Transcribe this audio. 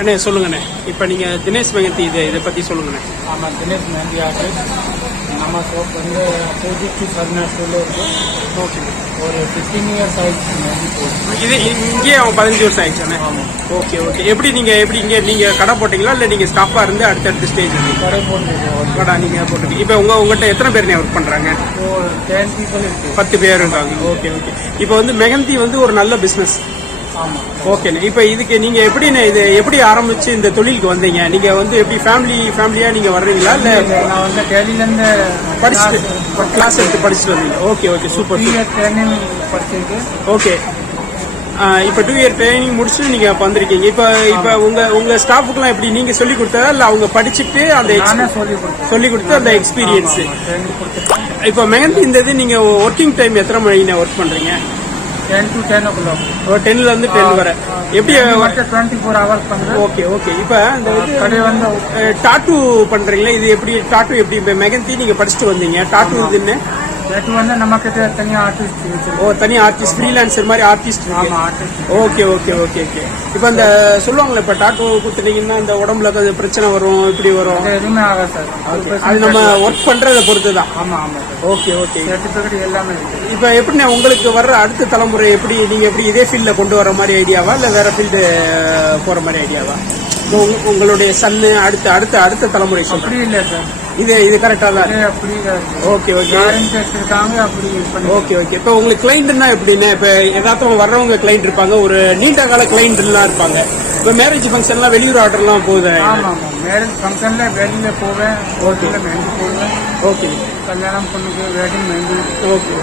அண்ணே சொல்லுங்கண்ணே. இப்போ நீங்கள் தினேஷ் மெஹந்தி இதை பற்றி சொல்லுங்கண்ணே. ஆமாம், தினேஷ் மெஹந்தி ஆர்டிஸ்ட். நம்ம ஷாப் வந்து அப்போசிட் டு சர்னா ஸ்டோரில் இருக்கும். ஓகே. ஒரு 15 இயர்ஸ் ஆயிடுச்சு மெஹந்தி போட்டு. இது இங்கேயே அவன் 15 வருஷம் ஆயிடுச்சாண்ணே? ஆமாம். Okay okay. எப்படி இங்கே நீங்கள் கடை போட்டிங்களா இல்லை நீங்கள் ஸ்டாஃபாக இருந்து அடுத்தடுத்த ஸ்டேஜ் கடை போட்டுருக்கோம். கடை நீங்கள் போட்டுருக்கீங்க. இப்போ உங்கள்கிட்ட எத்தனை பேர் ஒர்க் பண்ணுறாங்க? 10 people இருக்கு. 10 பேர் இருக்காங்க. Okay okay. இப்போ வந்து மெஹந்தி வந்து ஒரு நல்ல பிஸ்னஸ். ஆமாம். ஓகேண்ணே. இப்போ இதுக்கு நீங்கள் எப்படிண்ணே இது எப்படி ஆரம்பிச்சு இந்த தொழிலுக்கு வந்தீங்க? நீங்கள் வந்து எப்படி ஃபேமிலியாக நீங்கள் வர்றீங்களா இல்லை நான் வந்து டெல்லியிலேருந்து படிச்சுட்டு கிளாஸ் எடுத்து படிச்சுட்டு வந்தீங்க? Okay okay, super. 2 year training படிச்சிருக்கு. ஓகே. இப்போ 2 year ட்ரைனிங் முடிச்சுட்டு நீங்கள் இப்போ வந்திருக்கீங்க. இப்போ உங்கள் ஸ்டாஃபுக்குலாம் எப்படி நீங்கள் சொல்லி கொடுத்ததா இல்லை அவங்க படிச்சுட்டு அந்த சொல்லி கொடுத்து அந்த எக்ஸ்பீரியன்ஸு? இப்போ மெஹந்தி இந்த இது நீங்கள் ஒர்க்கிங் டைம் எத்தனை மணிக்கு ஒர்க் பண்ணுறீங்க? 10 to 10 o'clock. 10ல இருந்து 10 வரை. எப்படி 24 hours பண்ணுறேன். Okay okay. இப்போ இந்த கடை வந்து டாட்டூ பண்ணுறீங்களா? இது எப்படி டாட்டூ எப்படி இப்போ மெஹந்தி நீங்கள் படிச்சுட்டு வந்தீங்க, டாட்டூ இதுன்னு டாட்டூ வந்து நம்மக்கிட்ட தனியாக ஆர்டிஸ்ட் வச்சிருக்கோம். ஓ, தனியாக ஆர்டிஸ்ட், ஃப்ரீலான்சர் மாதிரி ஆர்டிஸ்ட்? ஆமாம், artist. Okay okay okay okay. இப்போ அந்த சொல்லுவாங்களே, இப்போ டாட்டூ கொடுத்துட்டீங்கன்னா இந்த உடம்புல கொஞ்சம் பிரச்சனை வரும், இப்படி வரும்? எதுவுமே ஆகாது சார். அது நம்ம ஒர்க் பண்ணுறதை பொறுத்து தான். ஆமாம் ஆமாம் சார். Okay okay. சர்டிஃபிகேட் எல்லாமே இருக்கு. இப்போ எப்படிண்ணே உங்களுக்கு வர்ற அடுத்த தலைமுறை நீங்கள் எப்படி இதே ஃபீல்டில் கொண்டு வர மாதிரி ஐடியாவா இல்லை வேற ஃபீல்டு போகிற மாதிரி ஐடியாவா? உங்களுடைய சன்னு அடுத்த தலைமுறை அப்படி இல்லை சார். இது கரெக்டாக தான் அப்படி ஓகே ஓகே இருக்காங்க. அப்படி ஓகே ஓகே. இப்போ உங்களுக்கு கிளைண்ட்னா எப்படின்னா, இப்போ ஏதாச்சும் வர்றவங்க கிளைண்ட் இருப்பாங்க, ஒரு நீண்ட கால கிளைண்ட்லாம் இருப்பாங்க. இப்போ மேரேஜ் ஃபங்க்ஷன்லாம் வெளியூர் ஆர்டர்லாம் போகுது. ஆமாம் ஆமாம், மேரேஜ் ஃபங்க்ஷனில் வெளியில் போவேன். ஓகே மெஹந்தி போடுவேன். ஓகே. கல்யாணம் பொண்ணுக்கு வெட்டிங் மெஹந்தி. ஓகே.